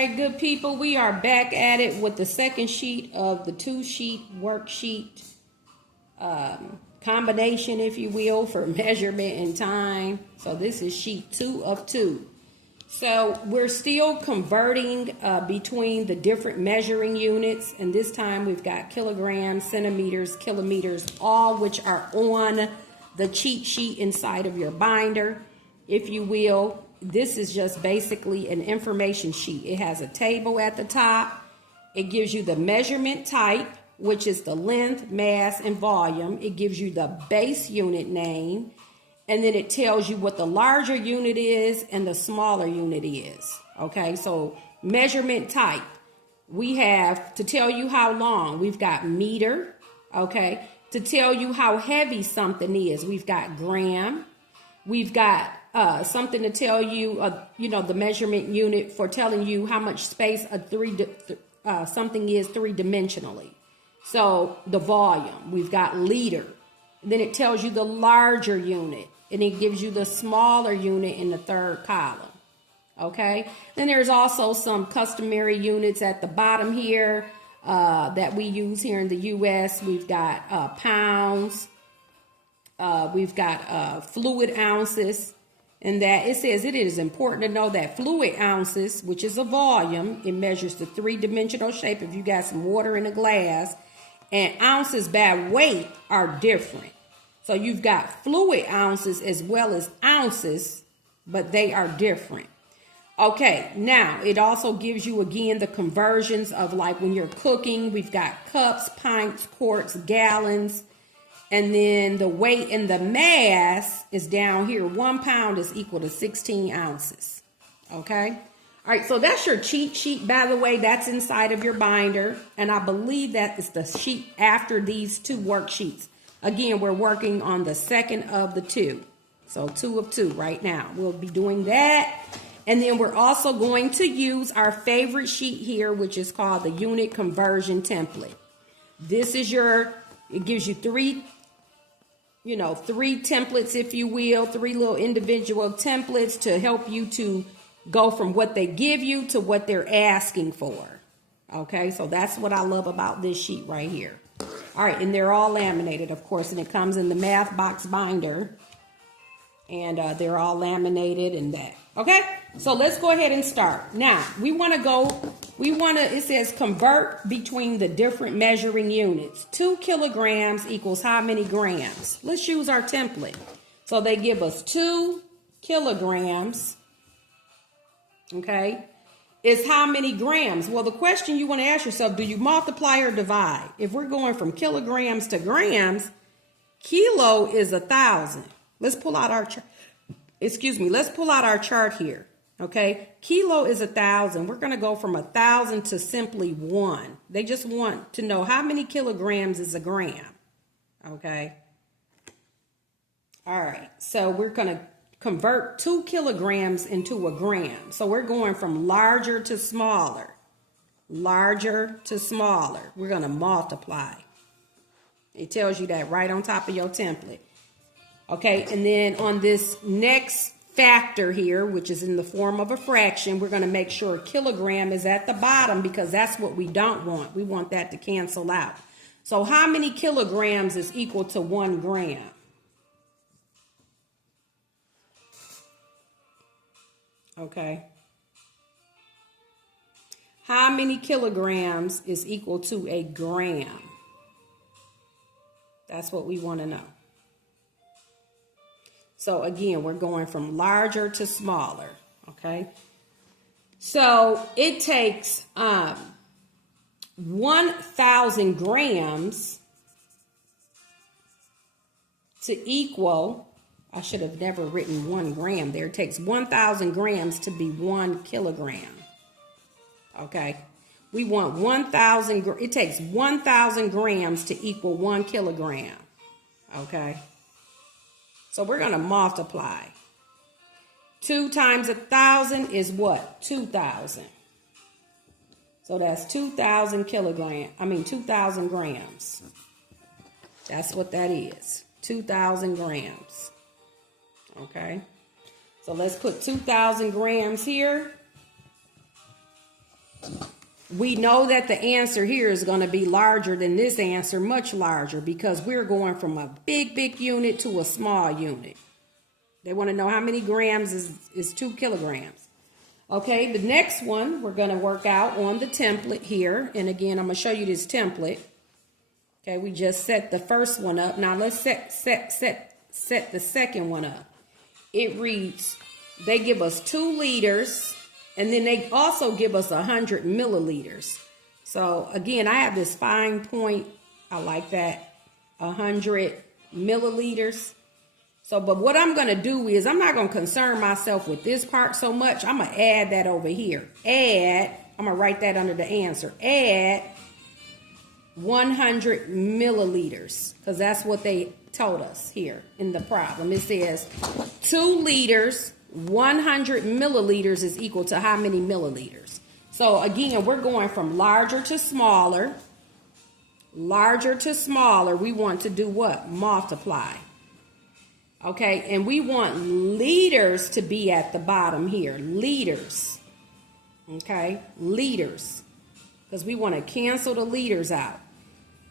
right, good people, we are back at it with the second sheet of the 2-sheet worksheet combination, if you will, for measurement and time. So this is sheet 2 of 2. So we're still converting between the different measuring units, and this time we've got kilograms, centimeters, kilometers, all which are on the cheat sheet inside of your binder, if you will. This is just basically an information sheet. It has a table at the top. It gives you the measurement type, which is the length, mass, and volume. It gives you the base unit name, and then it tells you what the larger unit is and the smaller unit is. Okay, so measurement type. We have to tell you how long. We've got meter. Okay, to tell you how heavy something is, we've got gram. We've got something to tell you, the measurement unit for telling you how much space something is three-dimensionally. So the volume, we've got liter. Then it tells you the larger unit, and it gives you the smaller unit in the third column. Okay. Then there's also some customary units at the bottom here that we use here in the U.S. We've got pounds. We've got fluid ounces. And that it says it is important to know that fluid ounces, which is a volume, it measures the three-dimensional shape if you got some water in a glass, and ounces by weight are different. So you've got fluid ounces as well as ounces, but they are different. Okay, now it also gives you again the conversions of, like, when you're cooking, we've got cups, pints, quarts, gallons. And then the weight and the mass is down here. 1 pound is equal to 16 ounces. Okay. All right. So that's your cheat sheet. By the way, that's inside of your binder. And I believe that is the sheet after these 2 worksheets. Again, we're working on the second of the 2. So 2 of 2 right now. We'll be doing that. And then we're also going to use our favorite sheet here, which is called the unit conversion template. This is it gives you 3 templates, if you will, 3 little individual templates to help you to go from what they give you to what they're asking for. Okay, so that's what I love about this sheet right here. All right, and they're all laminated, of course, and it comes in the math box binder, and they're all laminated and that. Okay, so let's go ahead and start. Now, it says convert between the different measuring units. 2 kilograms equals how many grams? Let's use our template. So they give us 2 kilograms, okay, is how many grams? Well, the question you want to ask yourself, do you multiply or divide? If we're going from kilograms to grams, kilo is 1,000. Let's pull out our chart. Let's pull out our chart here. Okay, kilo is 1,000. We're going to go from 1,000 to simply 1. They just want to know how many kilograms is a gram. Okay. All right. So we're going to convert 2 kilograms into a gram. So we're going from larger to smaller. Larger to smaller. We're going to multiply. It tells you that right on top of your template. Okay, and then on this next factor here, which is in the form of a fraction, we're going to make sure kilogram is at the bottom because that's what we don't want. We want that to cancel out. So how many kilograms is equal to 1 gram? Okay. How many kilograms is equal to a gram? That's what we want to know. So again, we're going from larger to smaller, okay? So it takes 1,000 grams to equal, I should have never written 1 gram there. It takes 1,000 grams to be 1 kilogram, okay? We want 1,000, it takes 1,000 grams to equal 1 kilogram, okay? So we're going to multiply. 2 times 1,000 is what? 2,000. So that's 2,000 grams. That's what that is. 2,000 grams. Okay. So let's put 2,000 grams here. we know that the answer here is going to be larger than this answer, much larger, because we're going from a big unit to a small unit. They want to know how many grams is 2 kilograms. Okay, the next one we're going to work out on the template here. And again, I'm going to show you this template. Okay, we just set the first one up. Now let's set the second one up. It reads, they give us 2 liters, and then they also give us 100 milliliters. So again, I have this fine point. I like that, 100 milliliters. So, but what I'm going to do is I'm not going to concern myself with this part so much. I'm going to add that over here. I'm going to write that under the answer. Add 100 milliliters, because that's what they told us here in the problem. It says 2 liters, 100 milliliters is equal to how many milliliters? So again, we're going from larger to smaller. Larger to smaller, we want to do what? Multiply. Okay, and we want liters to be at the bottom here. Liters. Okay, liters. Because we want to cancel the liters out.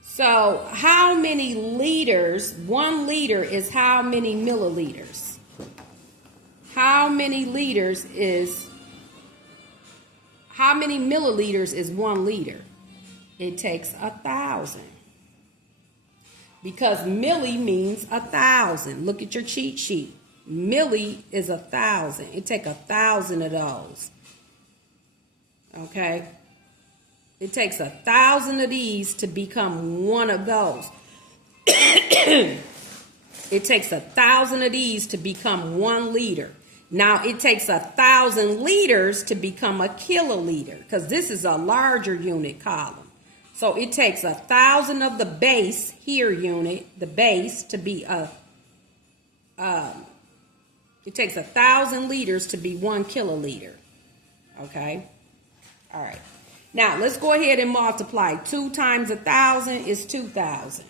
So how many liters? 1 liter is how many milliliters? How many milliliters is 1 liter? It takes 1,000. Because milli means 1,000. Look at your cheat sheet. Milli is 1,000. It takes 1,000 of those. Okay. It takes 1,000 of these to become one of those. It takes 1,000 of these to become 1 liter. Now it takes 1,000 liters to become a kiloliter, because this is a larger unit column. So it takes 1,000 of the base here unit, the base, to be it takes 1,000 liters to be 1 kiloliter. Okay. All right. Now let's go ahead and multiply. 2 times 1,000 is 2,000.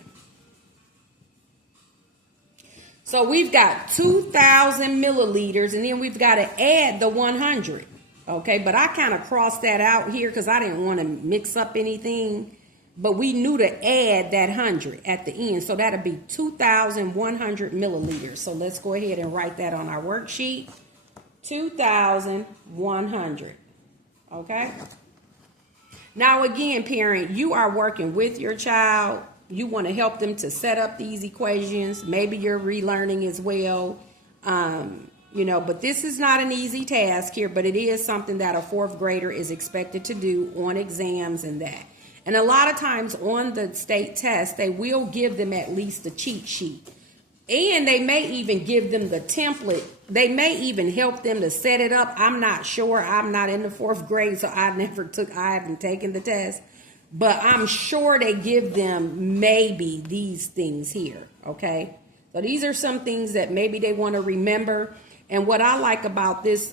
So we've got 2,000 milliliters, and then we've got to add the 100. Okay, but I kind of crossed that out here because I didn't want to mix up anything. But we knew to add that 100 at the end. So that'll be 2,100 milliliters. So let's go ahead and write that on our worksheet. 2,100. Okay. Now again, parent, you are working with your child. You want to help them to set up these equations. Maybe you're relearning as well. But this is not an easy task here, but it is something that a 4th grader is expected to do on exams and that. And a lot of times on the state test, they will give them at least a cheat sheet. And they may even give them the template. They may even help them to set it up. I'm not sure. I'm not in the 4th grade, so I haven't taken the test. But I'm sure they give them maybe these things here, okay? So these are some things that maybe they want to remember. And what I like about this,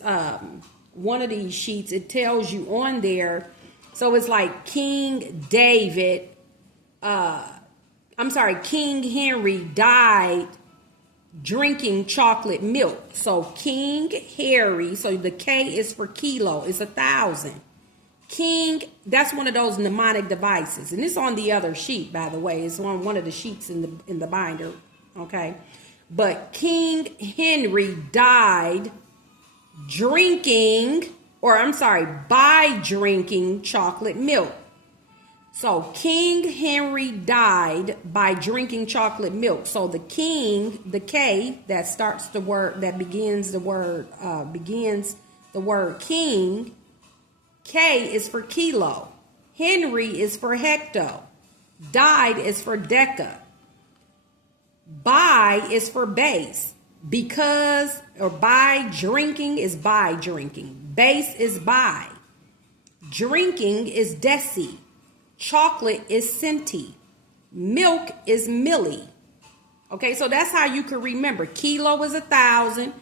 one of these sheets, it tells you on there. So it's like King Henry died drinking chocolate milk. So King Harry, so the K is for kilo, it's 1,000. King, that's one of those mnemonic devices. And it's on the other sheet, by the way. It's on one of the sheets in the binder, okay? But King Henry died by drinking chocolate milk. So King Henry died by drinking chocolate milk. So the king, the K that starts the word, that begins the word king, K is for kilo. Henry is for hecto. Died is for deca. By is for base. Because, or by drinking is by drinking. Base is by. Drinking is deci. Chocolate is centi. Milk is milli. Okay, so that's how you can remember. Kilo is 1,000.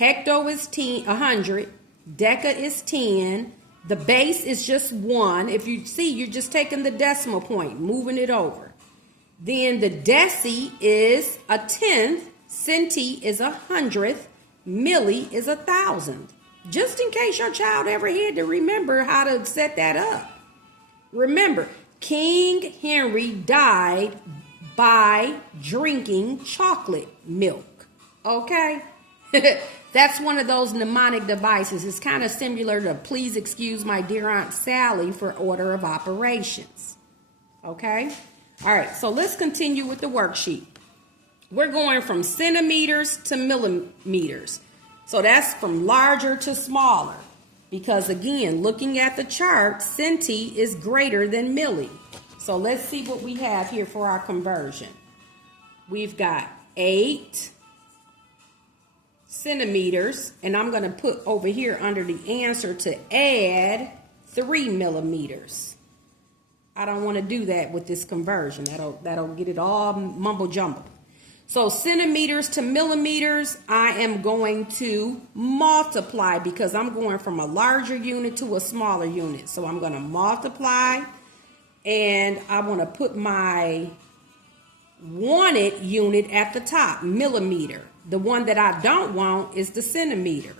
Hecto is 100. Deca is 10. The base is just 1. If you see, you're just taking the decimal point, moving it over. Then the deci is 1/10. Centi is 100th. Milli is 1,000. Just in case your child ever had to remember how to set that up. Remember, King Henry died by drinking chocolate milk. Okay? That's one of those mnemonic devices. It's kind of similar to please excuse my dear Aunt Sally for order of operations. Okay? All right, so let's continue with the worksheet. We're going from centimeters to millimeters. So that's from larger to smaller. Because again, looking at the chart, centi is greater than milli. So let's see what we have here for our conversion. We've got 8 centimeters, and I'm going to put over here under the answer to add 3 millimeters. I don't want to do that with this conversion. That'll get it all mumble jumble. So centimeters to millimeters, I am going to multiply because I'm going from a larger unit to a smaller unit. So I'm going to multiply, and I want to put my wanted unit at the top, millimeter. The one that I don't want is the centimeter,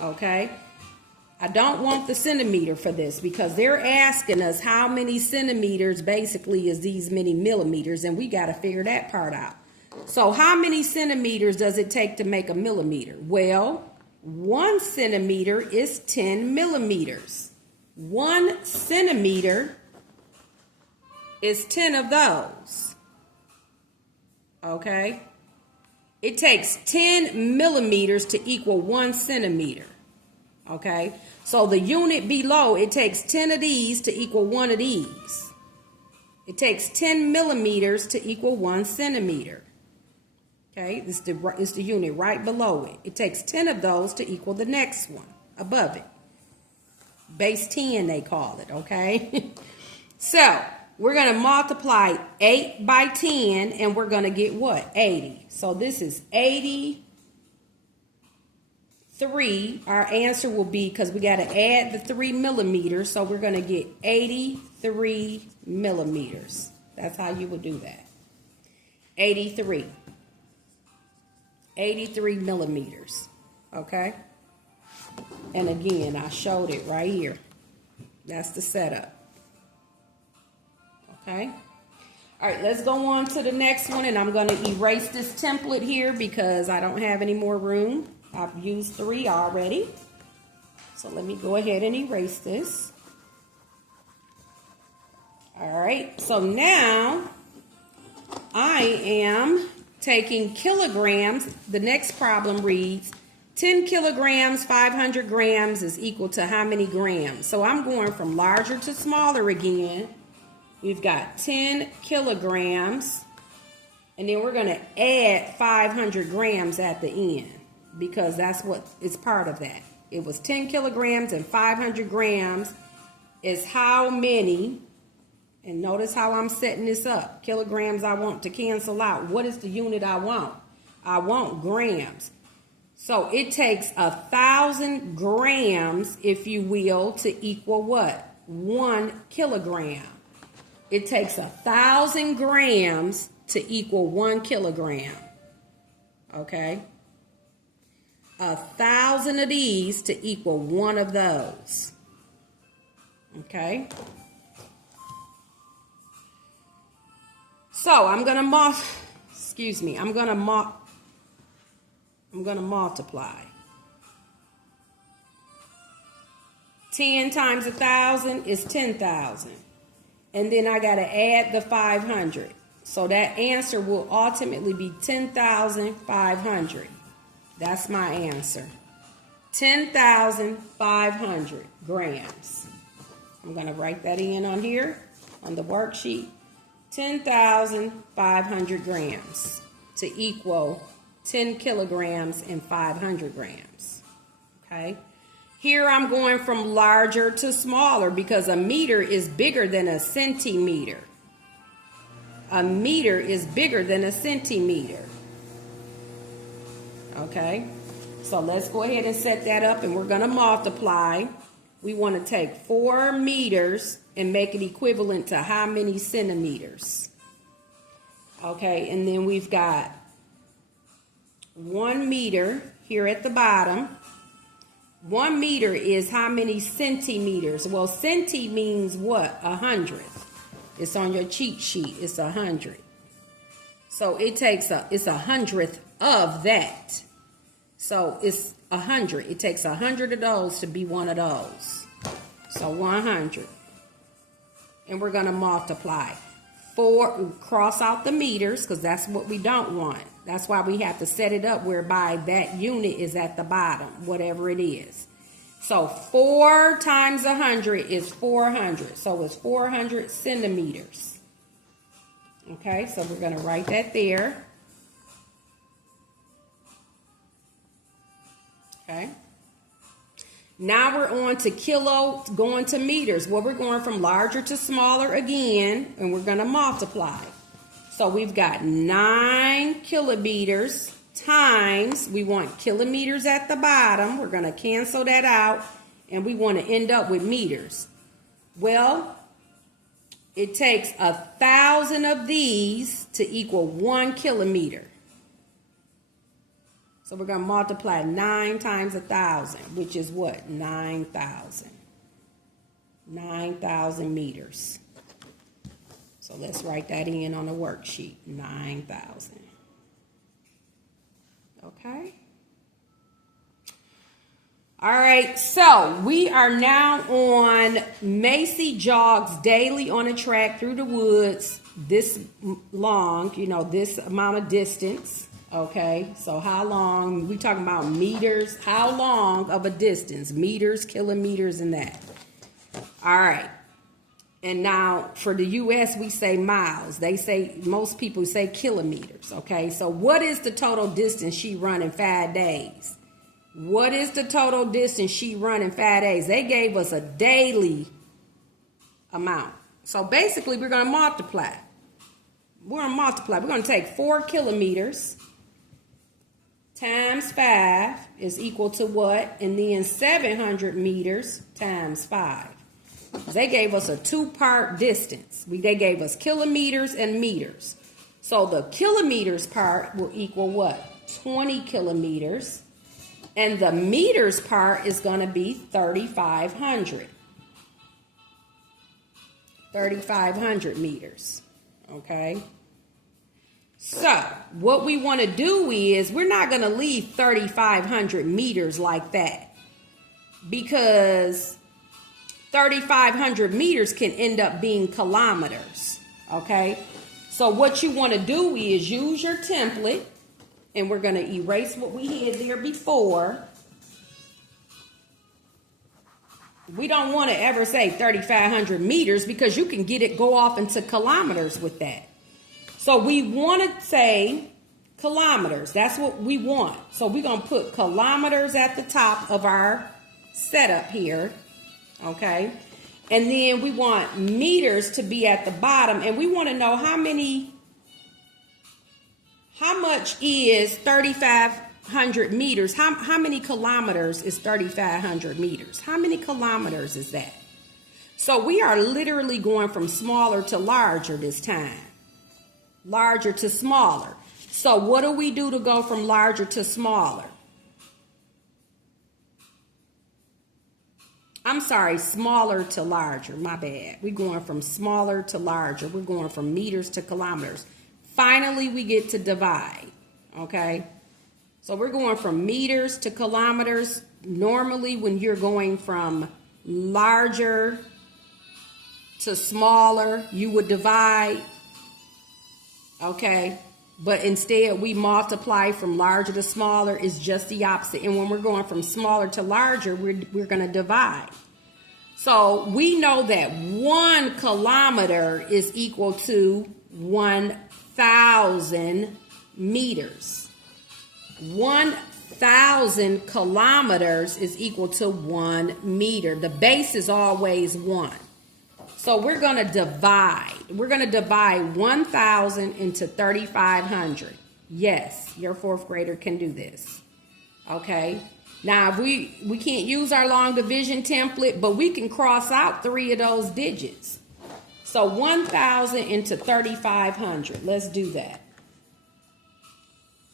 okay? I don't want the centimeter for this because they're asking us how many centimeters basically is these many millimeters, and we got to figure that part out. So how many centimeters does it take to make a millimeter? Well, 1 centimeter is 10 millimeters. 1 centimeter is 10 of those. Okay? It takes 10 millimeters to equal 1 centimeter. Okay? So the unit below, it takes 10 of these to equal 1 of these. It takes 10 millimeters to equal 1 centimeter. Okay, it's the unit right below it. It takes 10 of those to equal the next one above it. Base 10, they call it, okay? So, we're going to multiply 8 by 10, and we're going to get what? 80. So, this is 83. Our answer will be, because we got to add the 3 millimeters, so we're going to get 83 millimeters. That's how you would do that. 83 millimeters, okay? And again, I showed it right here. That's the setup, okay? All right, let's go on to the next one, and I'm going to erase this template here because I don't have any more room. I've used 3 already. So let me go ahead and erase this. All right, so now I am taking kilograms. The next problem reads 10 kilograms, 500 grams is equal to how many grams? So I'm going from larger to smaller again. We've got 10 kilograms, and then we're going to add 500 grams at the end because that's what is part of that. It was 10 kilograms and 500 grams is how many. And notice how I'm setting this up. Kilograms I want to cancel out. What is the unit I want? I want grams. So it takes 1,000 grams, if you will, to equal what? 1 kilogram. It takes 1,000 grams to equal 1 kilogram. Okay? 1,000 of these to equal 1 of those. Okay? So I'm going to multiply. 10 times 1,000 is 10,000. And then I got to add the 500. So that answer will ultimately be 10,500. That's my answer. 10,500 grams. I'm going to write that in on here on the worksheet. 10,500 grams to equal 10 kilograms and 500 grams. Okay. Here I'm going from larger to smaller because a meter is bigger than a centimeter. A meter is bigger than a centimeter. Okay. So let's go ahead and set that up, and we're going to multiply. We want to take 4 meters and make it equivalent to how many centimeters? Okay, and then we've got 1 meter here at the bottom. 1 meter is how many centimeters? Well, centi means what? 100. It's on your cheat sheet. It's 100. So it takes it's 100th of that. So it's 100. It takes 100 of those to be one of those. So 100. And we're going to multiply. 4, cross out the meters because that's what we don't want. That's why we have to set it up whereby that unit is at the bottom, whatever it is. So 4 times 100 is 400. So it's 400 centimeters. Okay, so we're going to write that there. Okay. Now we're on to going to meters. Well, we're going from larger to smaller again, and we're going to multiply. So we've got 9 kilometers times, we want kilometers at the bottom. We're going to cancel that out, and we want to end up with meters. Well, it takes 1,000 of these to equal 1 kilometer. So we're going to multiply 9 times 1,000, which is what? 9,000. 9,000 meters. So let's write that in on the worksheet. 9,000. Okay. All right, so we are now on Macy jogs daily on a track through the woods this long, you know, this amount of distance. Okay, so how long? We talking about meters. How long of a distance? Meters, kilometers, and that. All right. And now for the U.S., we say miles. They say, most people say kilometers. Okay, so what is the total distance she run in 5 days? What is the total distance she run in 5 days? They gave us a daily amount. So basically, we're going to multiply. We're going to multiply. We're going to take 4 kilometers times 5 is equal to what? And then 700 meters times 5. They gave us a 2-part distance. They gave us kilometers and meters. So the kilometers part will equal what? 20 kilometers. And the meters part is going to be 3,500. 3,500 meters. Okay. So what we want to do is we're not going to leave 3,500 meters like that, because 3,500 meters can end up being kilometers. Okay. So what you want to do is use your template, and we're going to erase what we had there before. We don't want to ever say 3,500 meters because you can go off into kilometers with that. So we want to say kilometers. That's what we want. So we're going to put kilometers at the top of our setup here. Okay. And then we want meters to be at the bottom. And we want to know how much is 3,500 meters? How many kilometers is 3,500 meters? How many kilometers is that? So we are literally going from smaller to larger this time. Larger to smaller. So what do we do to go from larger to smaller? I'm sorry, smaller to larger. My bad. We're going from smaller to larger. We're going from meters to kilometers. Finally, we get to divide. Okay. So we're going from meters to kilometers. Normally, when you're going from larger to smaller, you would divide. Okay. But instead, we multiply from larger to smaller. It's just the opposite. And when we're going from smaller to larger, we're going to divide. So we know that 1 kilometer is equal to 1,000 meters. 1,000 kilometers is equal to 1 meter. The base is always 1. So we're going to divide. We're going to divide 1,000 into 3,500. Yes, your 4th grader can do this. Okay. Now, we can't use our long division template, but we can cross out 3 of those digits. So 1,000 into 3,500. Let's do that.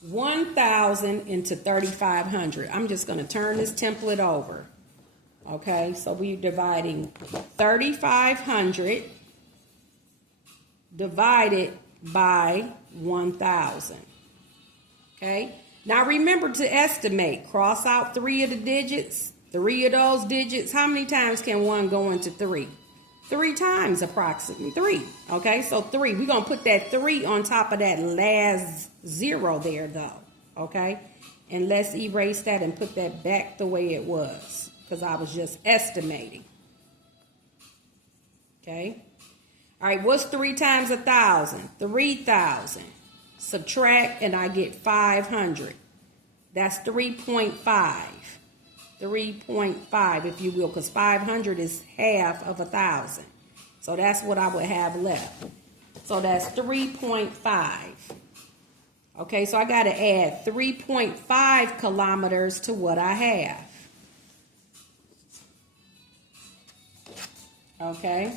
1,000 into 3,500. I'm just going to turn this template over. Okay, so we're dividing 3,500 divided by 1,000. Okay, now remember to estimate. Cross out 3 of the digits. 3 of those digits. How many times can 1 go into 3? 3 times approximately. 3. Okay, so 3. We're going to put that 3 on top of that last 0 there, though. Okay, and let's erase that and put that back the way it was, because I was just estimating. Okay. All right, what's 3 times 1,000? 3,000. Subtract, and I get 500. That's 3.5. 3.5, if you will, because 500 is half of 1,000. So that's what I would have left. So that's 3.5. Okay, so I got to add 3.5 kilometers to what I have. Okay,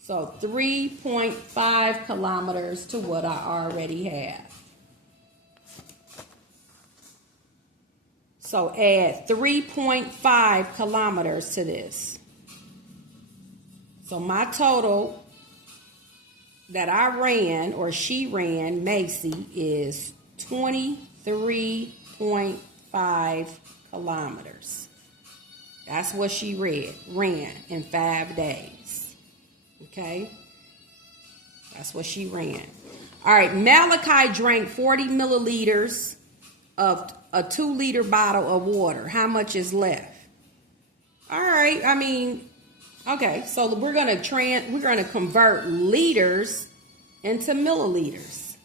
so 3.5 kilometers to what I already have. So add 3.5 kilometers to this. So my total that I ran, or she ran, Macy, is 23.5 kilometers. That's what she ran in 5 days. Okay? That's what she ran. All right, Malachi drank 40 milliliters of a 2-liter bottle of water. How much is left? All right, I mean, okay, so we're gonna convert liters into milliliters.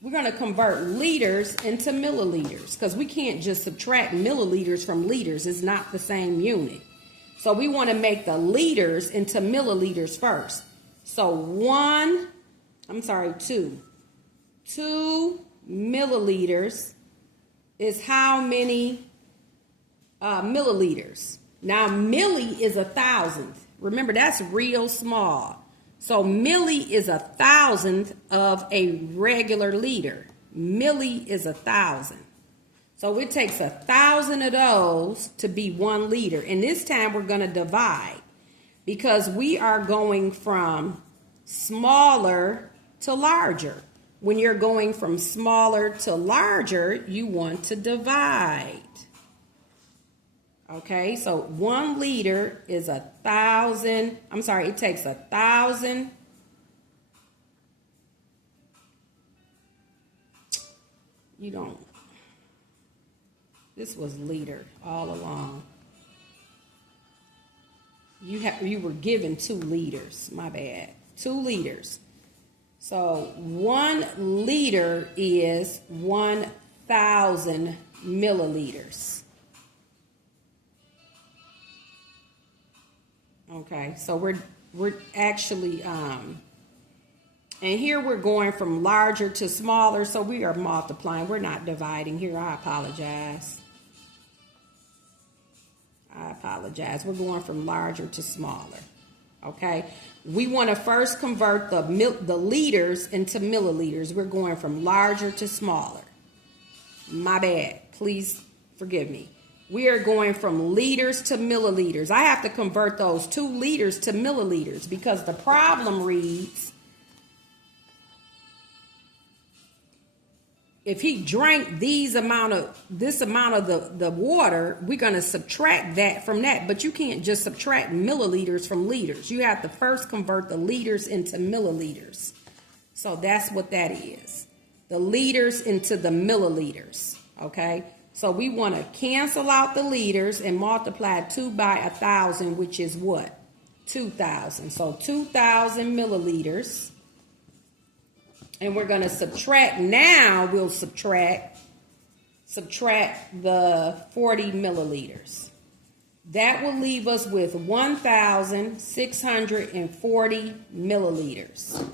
We're gonna convert liters into milliliters, because we can't just subtract milliliters from liters. It's not the same unit. So we want to make the liters into milliliters first. So 2 milliliters is how many milliliters? Now, milli is 1,000th. Remember, that's real small. So milli is 1,000th of a regular liter. Milli is 1,000. So it takes 1,000 of those to be 1 liter. And this time we're going to divide, because we are going from smaller to larger. When you're going from smaller to larger, you want to divide. Okay, so 1 liter is 1,000. I'm sorry, it takes 1,000. You don't. This was liter all along. You were given 2 liters. My bad. 2 liters. So 1 liter is 1,000 milliliters. Okay, so we're actually and here we're going from larger to smaller, so we are multiplying. We're not dividing here. I apologize. We're going from larger to smaller. Okay, we want to first convert the liters into milliliters. We're going from larger to smaller. My bad. Please forgive me. We are going from liters to milliliters. I have to convert those 2 liters to milliliters, because the problem reads, if he drank this amount of the water, we're going to subtract that from that. But you can't just subtract milliliters from liters. You have to first convert the liters into milliliters. So that's what that is. The liters into the milliliters. Okay. So we want to cancel out the liters and multiply 2 by 1,000, which is what? 2,000. So 2,000 milliliters. And we're going to subtract, now we'll subtract the 40 milliliters. That will leave us with 1,640 milliliters.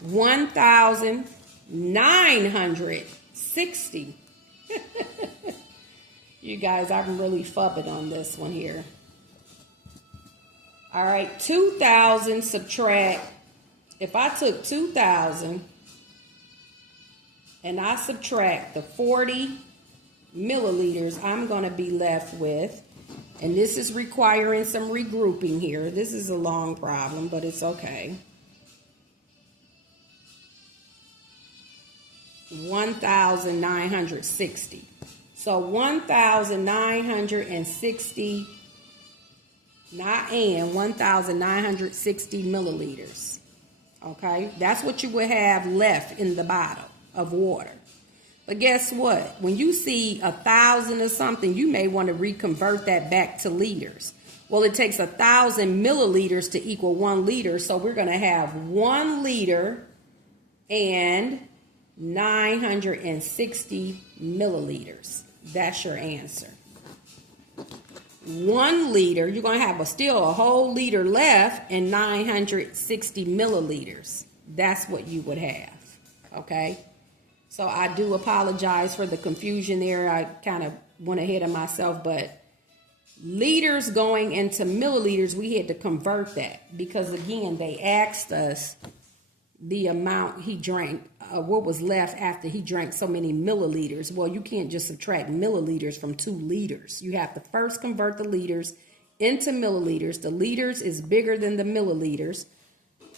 1,960. You guys, I'm really fubbing on this one here. All right, 2,000 subtract. If I took 2,000 and I subtract the 40 milliliters, I'm going to be left with, and this is requiring some regrouping here. This is a long problem, but it's okay. 1,960. So 1,960, not and, 1,960 milliliters. Okay, that's what you would have left in the bottle of water. But guess what? When you see 1,000 or something, you may want to reconvert that back to liters. Well, it takes 1,000 milliliters to equal 1 liter. So we're going to have 1 liter and 960 milliliters. That's your answer. 1 liter, you're going to have still a whole liter left and 960 milliliters. That's what you would have. Okay? So I do apologize for the confusion there. I kind of went ahead of myself, but liters going into milliliters, we had to convert that because, again, they asked us the amount he drank, what was left after he drank so many milliliters. Well, you can't just subtract milliliters from 2 liters. You have to first convert the liters into milliliters. The liters is bigger than the milliliters.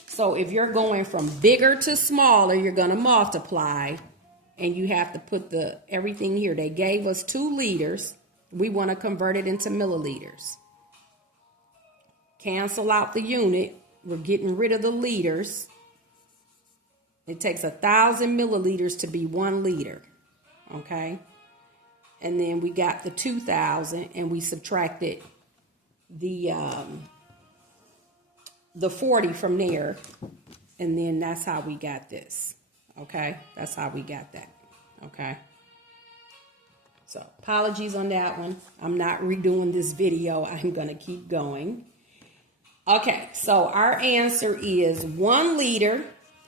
So if you're going from bigger to smaller, you're going to multiply, and you have to put everything here. They gave us 2 liters. We want to convert it into milliliters. Cancel out the unit. We're getting rid of the liters. It takes 1,000 milliliters to be 1 liter. Okay. And then we got the 2,000 and we subtracted the 40 from there. And then that's how we got this. Okay. That's how we got that. Okay. So apologies on that one. I'm not redoing this video. I'm going to keep going. Okay. So our answer is 1 liter.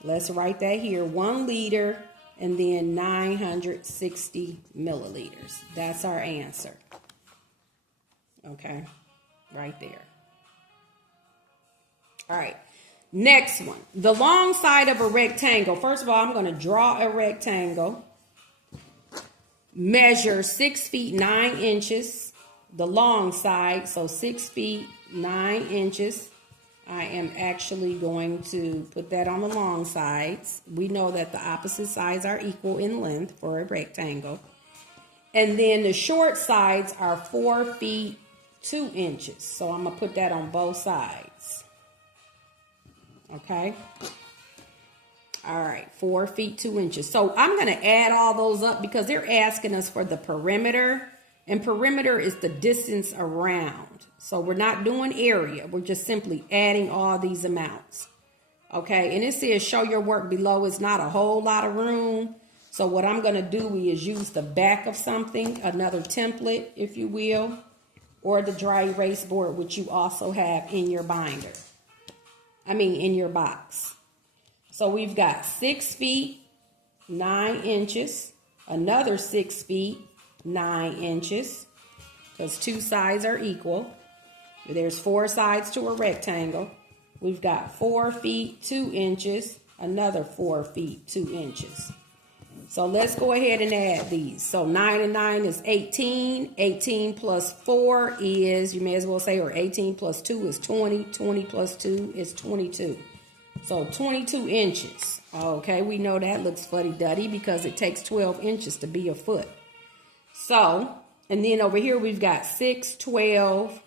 Let's write that here. 1 liter and then 960 milliliters. That's our answer. Okay. Right there. All right. Next one. The long side of a rectangle. First of all, I'm going to draw a rectangle. Measure 6 feet 9 inches. The long side. So 6 feet 9 inches. I am actually going to put that on the long sides. We know that the opposite sides are equal in length for a rectangle. And then the short sides are 4 feet 2 inches. So I'm going to put that on both sides. Okay. All right. 4 feet 2 inches. So I'm going to add all those up because they're asking us for the perimeter. And perimeter is the distance around. So we're not doing area. We're just simply adding all these amounts. Okay. And it says show your work below. It's not a whole lot of room. So what I'm going to do is use the back of something, another template, if you will, or the dry erase board, which you also have in your binder. In your box. So we've got 6 feet 9 inches, another 6 feet 9 inches, because 2 sides are equal. There's 4 sides to a rectangle. We've got 4 feet 2 inches, another 4 feet 2 inches. So let's go ahead and add these. So 9 and 9 is 18. 18 plus 4 is, you may as well say, or 18 plus 2 is 20. 20 plus 2 is 22. So 22 inches. Okay, we know that looks fuddy-duddy because it takes 12 inches to be a foot. So, and then over here we've got 6, 12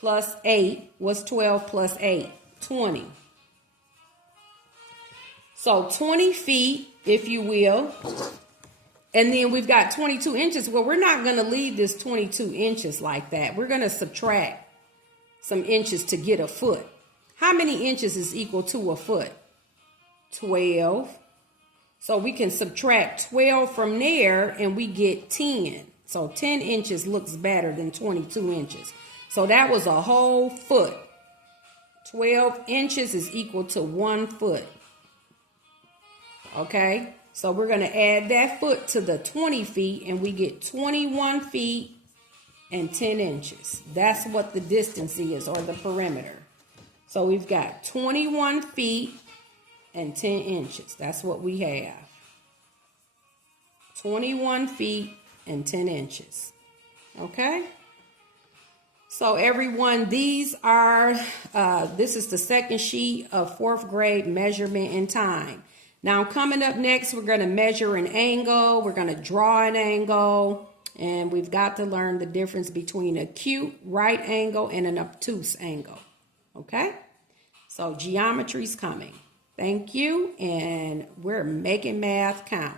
plus 8. What's 12 plus 8? 20. So 20 feet, if you will. And then we've got 22 inches. Well, we're not going to leave this 22 inches like that. We're going to subtract some inches to get a foot. How many inches is equal to a foot? 12. So we can subtract 12 from there and we get 10. So 10 inches looks better than 22 inches. So that was a whole foot. 12 inches is equal to 1 foot. Okay, so we're going to add that foot to the 20 feet and we get 21 feet and 10 inches. That's what the distance is, or the perimeter. So we've got 21 feet and 10 inches. That's what we have. 21 feet and 10 inches. Okay? So everyone, these are, this is the second sheet of 4th grade measurement and time. Now coming up next, we're going to measure an angle. We're going to draw an angle. And we've got to learn the difference between an acute right angle and an obtuse angle. Okay? So geometry's coming. Thank you. And we're making math count.